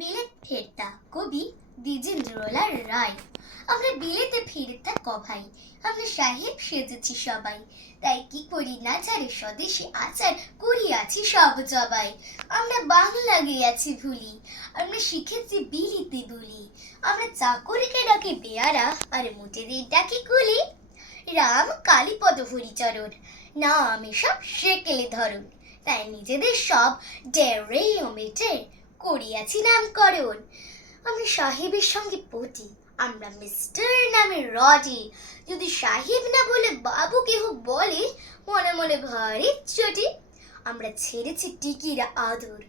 বিলেত ফেরতা কবি দ্বিজেন্দ্রলাল রায়। আমরা বিলেতে ফিরতা কভাই, আমরা সাহেব সেজেছি সবাই। তাই কি করি না জানে স্বদেশে আচার করিয়াছি সব জবাই। আমরা বাংলা গেয়াছি ভুলি, আমরা শিখেছি বিলিতি বলি। আমরা চাকরিকে ডাকি বেয়ারা, আর মুটেদের ডাকি কুলি। রাম কালীপদ হরিচরণ, নাম এসব সেকেলে ধরুন। তাই নিজেদের সব ডেরে ওমেটে করিয়াছি নামকরণ। আমরা সাহেবের সঙ্গে পটি, আমরা মিস্টার নামে রডি। যদি সাহেব না বলে বাবু কেহ বলে, মনে মনে ভারী চটি। আমরা ছেড়েছি টিকির আদর,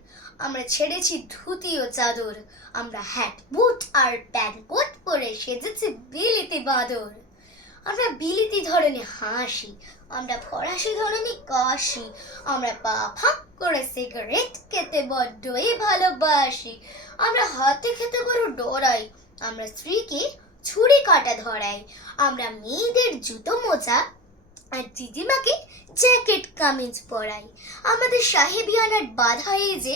আমরা ছেড়েছি ধুতি ও চাদর। আমরা হ্যাট বুট আর প্যান্ট কোট পরে সেজেছি বিলিতি বাদর। আমরা বিলিতি ধরনে হাসি, আমরা ফরাসি ধরনে কাশি। আমরা পা ফাঁক করে সিগারেট খেতে বড্ডই ভালোবাসি। আমরা হাতে খেতে বড় ডরাই, আমরা স্ত্রীকে ছুরি কাটা ধরাই। আমরা মেয়েদের জুতো মোজা আর দিদিমাকে জ্যাকেট কামিজ পরাই। আমাদের সাহেবিয়ানার বাধা এই যে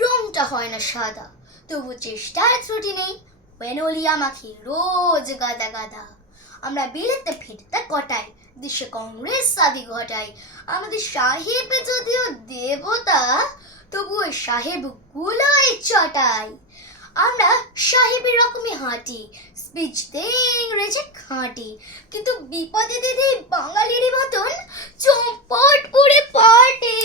রংটা হয় না সাদা, তবু চেষ্টার ত্রুটি নেই, বেনলিয়া মাখি রোজ গাদা গাদা। আমরা বিলেতে ফিরতে কটাই, দেশে কংগ্রেস আদি ঘটাই। আমাদের সাহেব যদিও দেবতা, তবু ওই সাহেব গুলোই চটাই। আমরা সাহেবের রকমই হাঁটি, স্পিচতে ইংরেজি খাঁটি, কিন্তু বিপদে দিদি বাঙালিরই মতন চম্পট পুরে পার্টি।